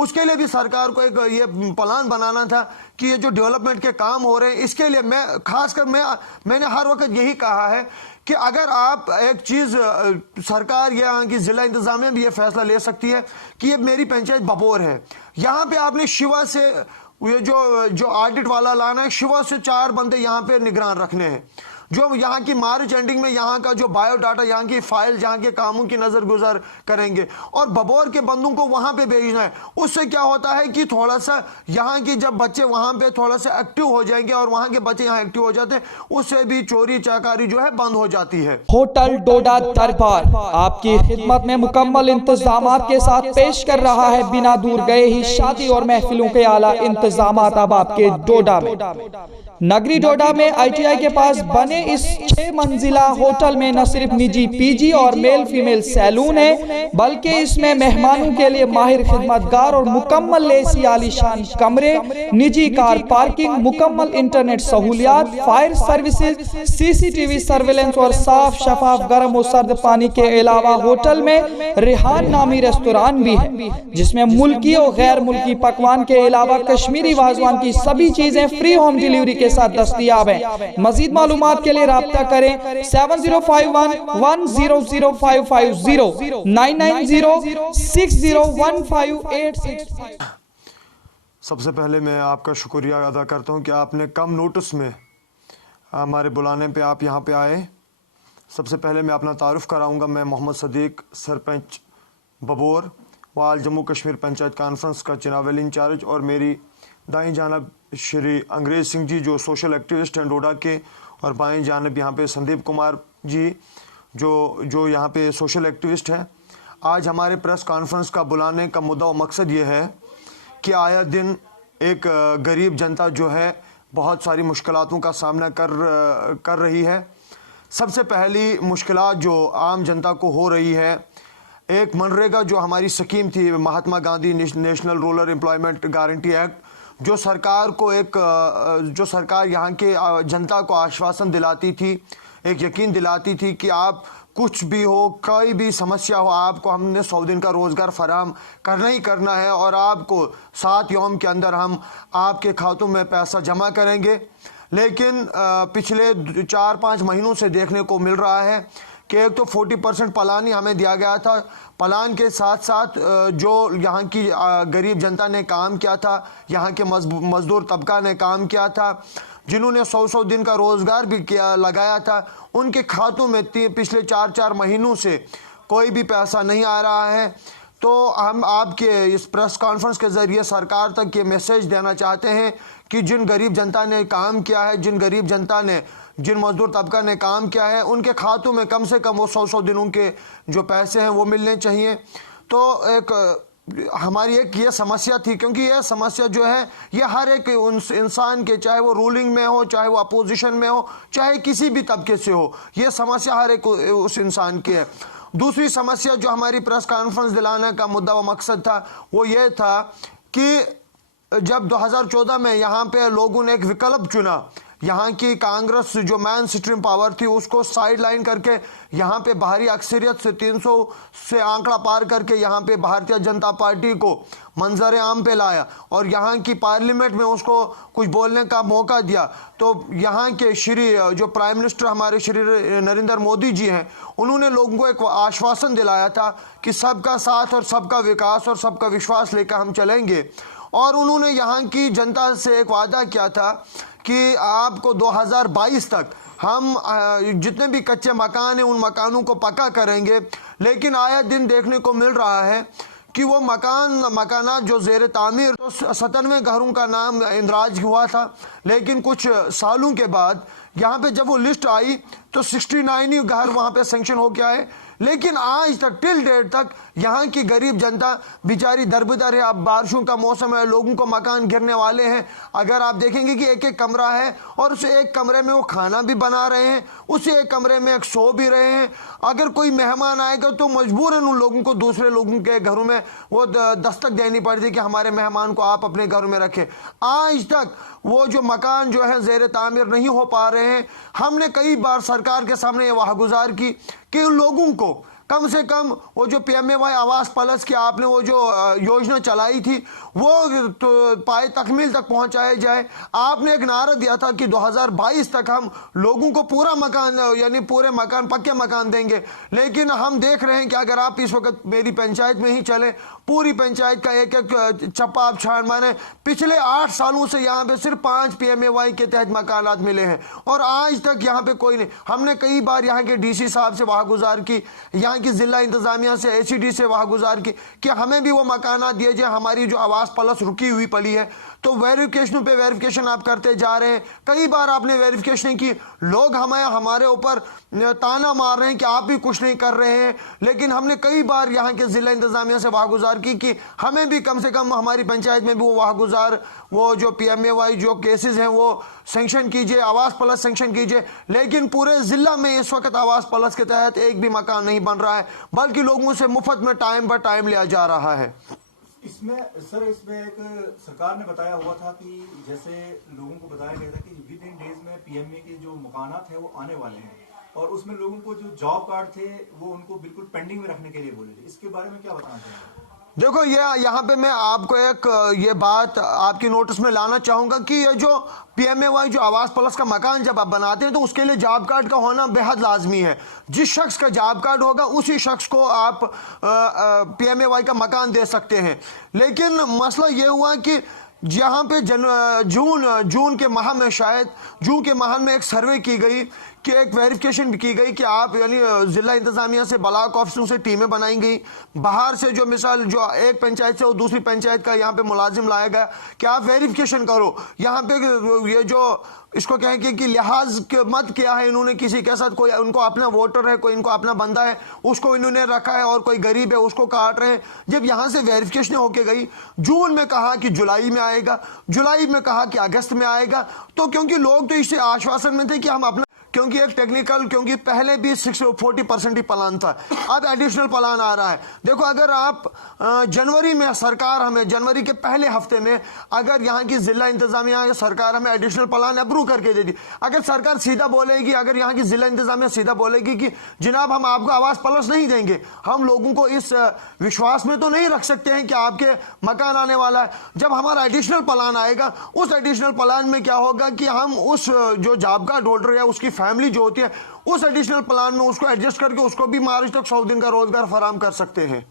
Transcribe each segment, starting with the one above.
उसके लिए भी सरकार को एक ये प्लान बनाना था कि ये जो डेवलपमेंट के काम हो रहे हैं इसके लिए मैंने हर वक्त यही कहा है कि अगर आप एक चीज़ सरकार या यहाँ की ज़िला इंतज़ामिया भी ये फैसला ले सकती है कि ये मेरी पंचायत बबोर है, यहाँ पे आपने शिवा से ये जो ऑडिट वाला लाना है, शिवा से 4 बंदे यहाँ पे निगरान रखने हैं, जो यहाँ की मार्च एंडिंग में यहाँ का जो बायोडाटा, यहाँ की फाइल, यहाँ के कामों की नज़र गुजर करेंगे और बबोर के बंदों को वहाँ पे भेजना है। उससे क्या होता है कि थोड़ा सा यहाँ की जब बच्चे वहाँ पे थोड़ा सा एक्टिव हो जाएंगे और वहाँ के बच्चे यहाँ एक्टिव हो जाते हैं, उससे भी चोरी चकारी जो है बंद हो जाती है। होटल डोडा दरबार आपकी खिदमत में मुकम्मल इंतजाम के साथ पेश कर रहा है। बिना दूर गए ही शादी और महफिलों के आला इंतजाम अब आपके डोडा में। नगरी डोडा में ITI के पास बने इस 6 मंजिला होटल में न सिर्फ निजी PG और मेल फीमेल सैलून है, बल्कि इसमें मेहमानों के लिए माहिर खिदमतगार और मुकम्मल एसी आलीशान कमरे, निजी कार पार्किंग, मुकम्मल इंटरनेट सहूलियात, फायर सर्विसेज, CCTV सर्वेलेंस और साफ शफाफ गर्म और सर्द पानी के अलावा होटल में रेहान नामी रेस्तोरां भी है, जिसमें मुल्की और गैर मुल्की पकवान के अलावा कश्मीरी वाजवान की सभी चीजें फ्री होम डिलीवरी के साथ दस्तयाब है। मजीद मालूमात के लिए राब्ता करें 7051100550 9906015865। सबसे पहले मैं आपका शुक्रिया अदा करता हूं कि आपने कम नोटिस में हमारे बुलाने पे आप यहां पे आए। सबसे पहले मैं अपना तारुफ कराऊंगा। मैं मोहम्मद सदीक, सरपंच बबोर वाल जम्मू कश्मीर पंचायत कॉन्फ्रेंस का चुनाव इंचार्ज, और मेरी दाईं जानब श्री अंग्रेज सिंह जी जो सोशल एक्टिविस्ट हैं डोडा के, और बाएं जानब यहाँ पे संदीप कुमार जी जो यहाँ पे सोशल एक्टिविस्ट हैं। आज हमारे प्रेस कॉन्फ्रेंस का बुलाने का मुद्दा और मकसद ये है कि आया दिन एक गरीब जनता जो है बहुत सारी मुश्किलातों का सामना कर रही है। सबसे पहली मुश्किलात जो आम जनता को हो रही है, एक मनरेगा जो हमारी स्कीम थी, Mahatma Gandhi national rural employment guarantee act, जो सरकार को जो सरकार यहाँ के जनता को आश्वासन दिलाती थी, एक यकीन दिलाती थी कि आप कुछ भी हो, कोई भी समस्या हो, आपको हमने 100 दिन का रोज़गार फराहम करना ही करना है और आपको 7 यौम के अंदर हम आपके खातों में पैसा जमा करेंगे। लेकिन पिछले 4-5 महीनों से देखने को मिल रहा है कि एक तो 40% प्लान ही हमें दिया गया था, प्लान के साथ साथ जो यहाँ की गरीब जनता ने काम किया था, यहाँ के मजदूर तबका ने काम किया था, जिन्होंने 100 दिन का रोज़गार भी लगाया था, उनके खातों में पिछले 4 महीनों से कोई भी पैसा नहीं आ रहा है। तो हम आपके इस प्रेस कॉन्फ्रेंस के ज़रिए सरकार तक ये मैसेज देना चाहते हैं कि जिन गरीब जनता ने काम किया है, जिन मजदूर तबका ने काम किया है, उनके खातों में कम से कम वो 100 दिनों के जो पैसे हैं वो मिलने चाहिए। तो एक हमारी एक ये समस्या थी, क्योंकि यह समस्या जो है ये हर एक इंसान के, चाहे वो रूलिंग में हो, चाहे वो अपोजिशन में हो, चाहे किसी भी तबके से हो, ये समस्या हर एक उस इंसान की है। दूसरी समस्या जो हमारी प्रेस कॉन्फ्रेंस दिलाने का मुद्दा व मकसद था वो ये था कि जब 2014 में यहाँ पे लोगों ने एक विकल्प चुना, यहाँ की कांग्रेस जो मेन स्ट्रीम पावर थी उसको साइड लाइन करके यहाँ पे बाहरी अक्सरियत से 300 से आंकड़ा पार करके यहाँ पे भारतीय जनता पार्टी को मंजर आम पे लाया और यहाँ की पार्लियामेंट में उसको कुछ बोलने का मौका दिया। तो यहाँ के जो प्राइम मिनिस्टर हमारे श्री नरेंद्र मोदी जी हैं, उन्होंने लोगों को एक आश्वासन दिलाया था कि सबका साथ और सबका विकास और सबका विश्वास लेकर हम चलेंगे। और उन्होंने यहाँ की जनता से एक वादा किया था कि आपको 2022 तक हम जितने भी कच्चे मकान हैं उन मकानों को पक्का करेंगे। लेकिन आया दिन देखने को मिल रहा है कि वो मकानात जो ज़ेर तामीर, तो 97 घरों का नाम इंदराज हुआ था, लेकिन कुछ सालों के बाद यहाँ पे जब वो लिस्ट आई तो 69 ही घर वहाँ पे सेंक्शन हो गया है। लेकिन आज तक टिल डेट तक यहाँ की गरीब जनता बेचारी दरबदर है। अब बारिशों का मौसम है, लोगों को मकान गिरने वाले हैं। अगर आप देखेंगे कि एक कमरा है और उस एक कमरे में वो खाना भी बना रहे हैं, उसी एक कमरे में एक सो भी रहे हैं। अगर कोई मेहमान आएगा तो मजबूरन उन लोगों को दूसरे लोगों के घरों में वो दस्तक देनी पड़ती है कि हमारे मेहमान को आप अपने घरों में रखें। आज तक वो जो मकान जो है ज़ेर तामीर नहीं हो पा रहे हैं। हमने कई बार सरकार के सामने ये वाहगुजार की कि उन लोगों को कम से कम वो जो PMAY आवास प्लस की आपने वो जो योजना चलाई थी वो तो पाए तकमील तक पहुंचाया जाए। आपने एक नारा दिया था कि 2022 तक हम लोगों को पूरा मकान यानी पूरे मकान पक्के मकान देंगे, लेकिन हम देख रहे हैं कि अगर आप इस वक्त मेरी पंचायत में ही चले, पूरी पंचायत का एक एक चप्पा आप छान मारे, पिछले 8 सालों से यहाँ पे सिर्फ 5 PMAY के तहत मकानात मिले हैं और आज तक यहाँ पे कोई नहीं। हमने कई बार यहाँ के DC साहब से वाहगुजार की, यहाँ की जिला इंतजामिया से ACD से वाहगुजार की कि हमें भी वो मकानात दिए जाए, हमारी जो आवास प्लस रुकी हुई पड़ी है। तो वेरिफिकेशन पे वेरिफिकेशन आप करते जा रहे हैं, कई बार आपने वेरिफिकेशन की, लोग हमारे ऊपर ताना मार रहे हैं कि आप भी कुछ नहीं कर रहे हैं, लेकिन हमने कई बार यहाँ के जिला इंतजामिया से वाहगुजार की कि हमें भी कम से कम हमारी पंचायत में भी वो वाहगुजार वो जो PMAY जो केसेस हैं वो सेंक्शन कीजिए, आवास प्लस सेंक्शन कीजिए। लेकिन पूरे जिला में इस वक्त आवास प्लस के तहत एक भी मकान नहीं बन रहा है, बल्कि लोगों से मुफ्त में टाइम पर टाइम लिया जा रहा है। इसमें एक सरकार ने बताया हुआ था कि जैसे लोगों को बताया गया था कि विद इन डेज में PMA के जो मकानात हैं वो आने वाले हैं, और उसमें लोगों को जो जॉब कार्ड थे वो उनको बिल्कुल पेंडिंग में रखने के लिए बोले थे। इसके बारे में क्या बताना चाहेंगे? देखो ये यहाँ पे मैं आपको एक ये बात आपकी नोटिस में लाना चाहूँगा कि ये जो PMAY जो आवास प्लस का मकान जब आप बनाते हैं तो उसके लिए जॉब कार्ड का होना बेहद लाजमी है। जिस शख्स का जॉब कार्ड होगा उसी शख्स को आप PMAY का मकान दे सकते हैं। लेकिन मसला ये हुआ कि यहाँ पे जून के माह में शायद जून के माह में एक सर्वे की गई कि एक वेरिफिकेशन भी की गई कि आप यानी जिला इंतजामिया से ब्लॉक ऑफिसों से टीमें बनाई गई, बाहर से जो मिसाल जो एक पंचायत से और दूसरी पंचायत का यहाँ पे मुलाजिम लाया गया कि आप वेरिफिकेशन करो। यहाँ पे ये जो इसको कहेंगे कि लिहाज मत किया है इन्होंने किसी के साथ, कोई उनको अपना वोटर है, कोई इनको अपना बंदा है उसको इन्होंने रखा है और कोई गरीब है उसको काट रहे हैं। जब यहाँ से वेरिफिकेशन होके गई, जून में कहा कि जुलाई में आएगा, जुलाई में कहा कि अगस्त में आएगा, तो क्योंकि लोग तो इससे आश्वासन में थे कि हम अपना, क्योंकि एक टेक्निकल, क्योंकि पहले भी 40% ही प्लान था, अब एडिशनल प्लान आ रहा है। देखो अगर आप जनवरी में सरकार हमें जनवरी के पहले हफ्ते में अगर यहाँ की जिला इंतजामिया या सरकार हमें एडिशनल प्लान अप्रूव करके दे दी, अगर सरकार सीधा बोलेगी, अगर यहाँ की जिला इंतजामिया सीधा बोलेगी कि जनाब हम आपको आवास प्लस नहीं देंगे, हम लोगों को इस विश्वास में तो नहीं रख सकते हैं कि आपके मकान आने वाला है। जब हमारा एडिशनल प्लान आएगा, उस एडिशनल प्लान में क्या होगा कि हम उस जो जॉब कार्ड होल्डर है उसकी फैमिली जो होती है उस एडिशनल प्लान में उसको एडजस्ट करके उसको भी मार्च तक 100 दिन का रोजगार फराहम कर सकते हैं।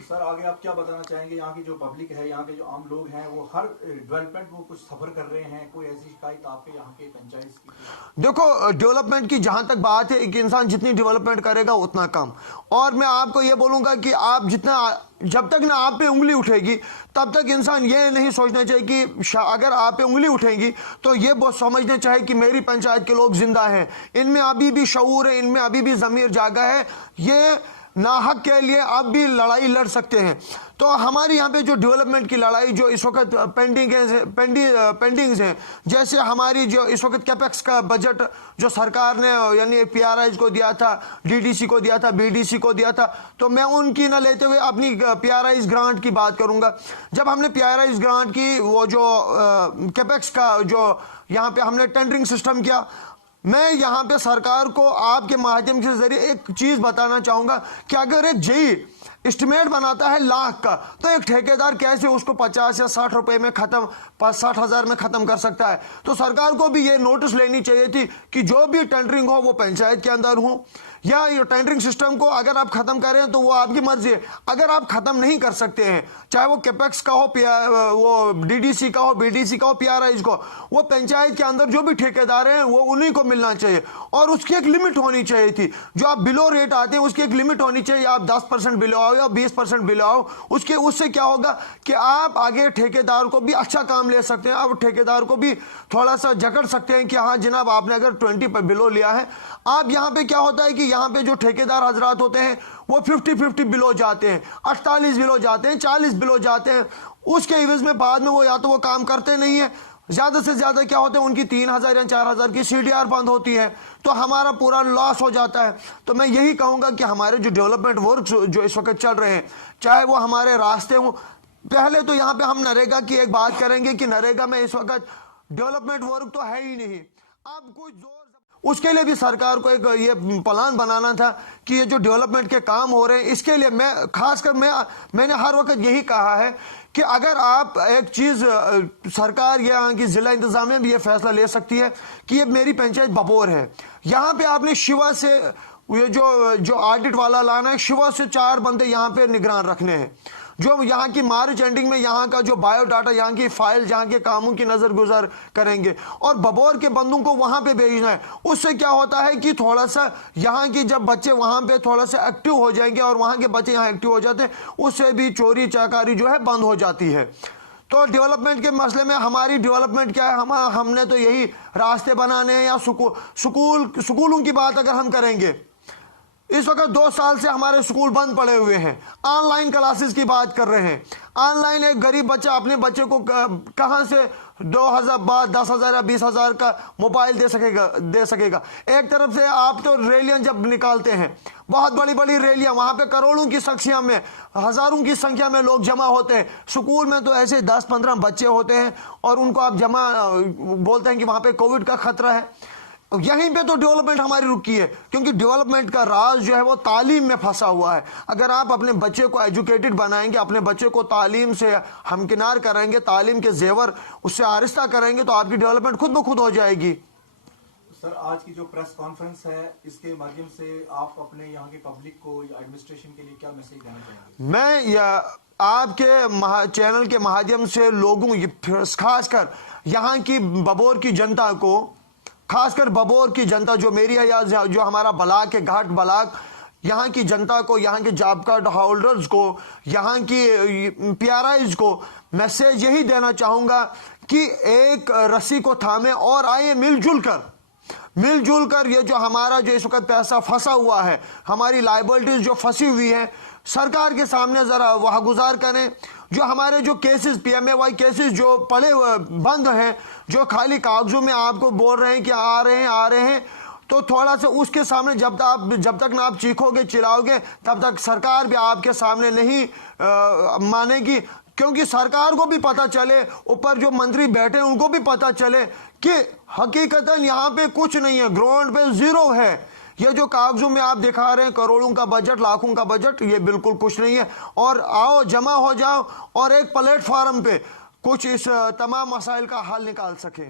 सर आगे आप क्या बताना चाहेंगे? यहाँ की जो पब्लिक है, यहाँ के जो आम लोग हैं, वो हर डेवलपमेंट वो कुछ सफर कर रहे हैं, कोई ऐसी शिकायत आपके यहाँ के पंचायत की? देखो डेवलपमेंट की जहां तक बात है, एक इंसान जितनी डेवलपमेंट करेगा उतना कम। और मैं आपको ये बोलूंगा कि आप जितना, जब तक ना आप पे उंगली उठेगी तब तक इंसान ये नहीं सोचना चाहिए कि अगर आप पे उंगली उठेगी तो ये बहुत समझना चाहिए कि मेरी पंचायत के लोग जिंदा हैं, इनमें अभी भी शऊर है, इनमें अभी भी ज़मीर जागा है, ये नाहक के लिए अब भी लड़ाई लड़ सकते हैं। तो हमारे यहाँ पे जो डेवलपमेंट की लड़ाई जो इस वक्त पेंडिंग्स हैं, जैसे हमारी जो इस वक्त कैपेक्स का बजट जो सरकार ने यानी PRIs को दिया था, DDC को दिया था, BDC को दिया था, तो मैं उनकी ना लेते हुए अपनी PRIs ग्रांट की बात करूंगा। जब हमने PRIs ग्रांट की, वो जो कैपेक्स का जो यहाँ पे हमने टेंडरिंग सिस्टम किया, मैं यहाँ पे सरकार को आपके माध्यम के जरिए एक चीज बताना चाहूंगा कि अगर एक जेई एस्टिमेट बनाता है लाख का, तो एक ठेकेदार कैसे उसको 50 या 60 रुपए में खत्म, 60,000 में खत्म कर सकता है। तो सरकार को भी ये नोटिस लेनी चाहिए थी कि जो भी टेंडरिंग हो वो पंचायत के अंदर हो, या ये टेंडरिंग सिस्टम को अगर आप खत्म करें तो वो आपकी मर्जी है। अगर आप खत्म नहीं कर सकते हैं, चाहे वो कैपेक्स का हो, वो DDC का हो, BDC का हो, PRIs को, वो पंचायत के अंदर जो भी ठेकेदार हैं वो उन्हीं को मिलना चाहिए और उसकी एक लिमिट होनी चाहिए थी। जो आप बिलो रेट आते हैं उसकी एक लिमिट होनी चाहिए, आप 10% बिलो आओ या 20% बिलो आओ, उससे क्या होगा कि आप आगे ठेकेदार को भी अच्छा काम ले सकते हैं, आप ठेकेदार को भी थोड़ा सा जकड़ सकते हैं कि हाँ जनाब आपने अगर 20 पर बिलो लिया है। आप यहाँ पे क्या होता है कि यहाँ पे जो ठेकेदार हजरात होते हैं वो 50-50 बिलो जाते हैं, 48 बिलो जाते हैं, 40 बिलो जाते हैं, उसके एवज में बाद में वो या तो वो काम करते नहीं है, ज्यादा से ज्यादा क्या होता है उनकी 3,000 या 4,000 की CDR बंद होती है, तो हमारा पूरा लॉस हो जाता है। तो मैं यही कहूंगा कि हमारे जो डेवलपमेंट वर्क जो इस वक्त चल रहे हैं, चाहे वो हमारे रास्ते हों, पहले तो यहाँ पे हम नरेगा की एक बात करेंगे कि नरेगा में इस वक्त डेवलपमेंट वर्क तो है ही नहीं। अब कुछ जोर उसके लिए भी सरकार को एक ये प्लान बनाना था कि ये जो डेवलपमेंट के काम हो रहे हैं इसके लिए मैं खासकर मैंने हर वक्त यही कहा है कि अगर आप एक चीज़ सरकार या यहाँ की ज़िला इंतज़ामिया भी ये फैसला ले सकती है कि ये मेरी पंचायत बबोर है, यहाँ पे आपने शिवा से ये जो ऑडिट वाला लाना है, शिवा से 4 बंदे यहाँ पे निगरान रखने हैं जो यहाँ की मार्च एंडिंग में यहाँ का जो बायोडाटा, यहाँ की फाइल, यहाँ के कामों की नज़र गुजर करेंगे और बबोर के बंदों को वहाँ पे भेजना है। उससे क्या होता है कि थोड़ा सा यहाँ की जब बच्चे वहाँ पे थोड़ा सा एक्टिव हो जाएंगे और वहाँ के बच्चे यहाँ एक्टिव हो जाते हैं, उससे भी चोरी चकारी जो है बंद हो जाती है। तो डेवलपमेंट के मसले में हमारी डेवलपमेंट क्या है, हमने तो यही रास्ते बनाने हैं या स्कूलों की बात अगर हम करेंगे, इस वक्त 2 साल से हमारे स्कूल बंद पड़े हुए हैं। ऑनलाइन क्लासेस की बात कर रहे हैं। ऑनलाइन एक गरीब बच्चा अपने बच्चे को कहां से 2,000 10,000 या 20,000 का मोबाइल दे सकेगा। एक तरफ से आप तो रैलियां जब निकालते हैं, बहुत बड़ी बड़ी रैलियां, वहां पे करोड़ों की संख्या में, हजारों की संख्या में लोग जमा होते हैं। स्कूल में तो ऐसे 10-15 बच्चे होते हैं और उनको आप जमा बोलते हैं कि वहां पे कोविड का खतरा है। यहीं पे तो डेवलपमेंट हमारी रुकी है, क्योंकि डेवलपमेंट का राज जो है वो तालीम में फंसा हुआ है। अगर आप अपने बच्चे को एजुकेटेड बनाएंगे, अपने बच्चे को तालीम से हमकिनार करेंगे, तालीम के जेवर उससे आरिस्ता करेंगे, तो आपकी डेवलपमेंट खुद ब खुद हो जाएगी। सर, आज की जो प्रेस कॉन्फ्रेंस है, इसके माध्यम से आप अपने यहाँ के पब्लिक को या एडमिनिस्ट्रेशन के लिए क्या मैसेज देना चाहेंगे? मैं आपके चैनल के माध्यम से लोगों, खासकर यहाँ की बबोर की जनता को, खासकर बबोर की जनता जो मेरी है या जो हमारा ब्लॉक है, घाट ब्लॉक, यहाँ की जनता को, यहाँ के जॉब कार्ड होल्डर्स को, यहाँ की PRIs को मैसेज यही देना चाहूँगा कि एक रस्सी को थामे और आए मिलजुल कर ये जो हमारा जो इस वक्त पैसा फंसा हुआ है, हमारी लाइबिलिटीज जो फंसी हुई है, सरकार के सामने ज़रा वाह गुजार करें। जो हमारे जो केसेस PMAY केसेस जो पड़े हुए बंद हैं, जो खाली कागजों में आपको बोल रहे हैं कि आ रहे हैं, तो थोड़ा सा उसके सामने जब तक ना आप चीखोगे चिल्लाओगे, तब तक सरकार भी आपके सामने नहीं मानेगी। क्योंकि सरकार को भी पता चले, ऊपर जो मंत्री बैठे हैं उनको भी पता चले कि हकीकतन यहाँ पे कुछ नहीं है, ग्राउंड पे जीरो है। ये जो कागजों में आप दिखा रहे हैं करोड़ों का बजट, लाखों का बजट, ये बिल्कुल कुछ नहीं है। और आओ जमा हो जाओ और एक प्लेटफॉर्म पे कुछ इस तमाम मसाइल का हल निकाल सके।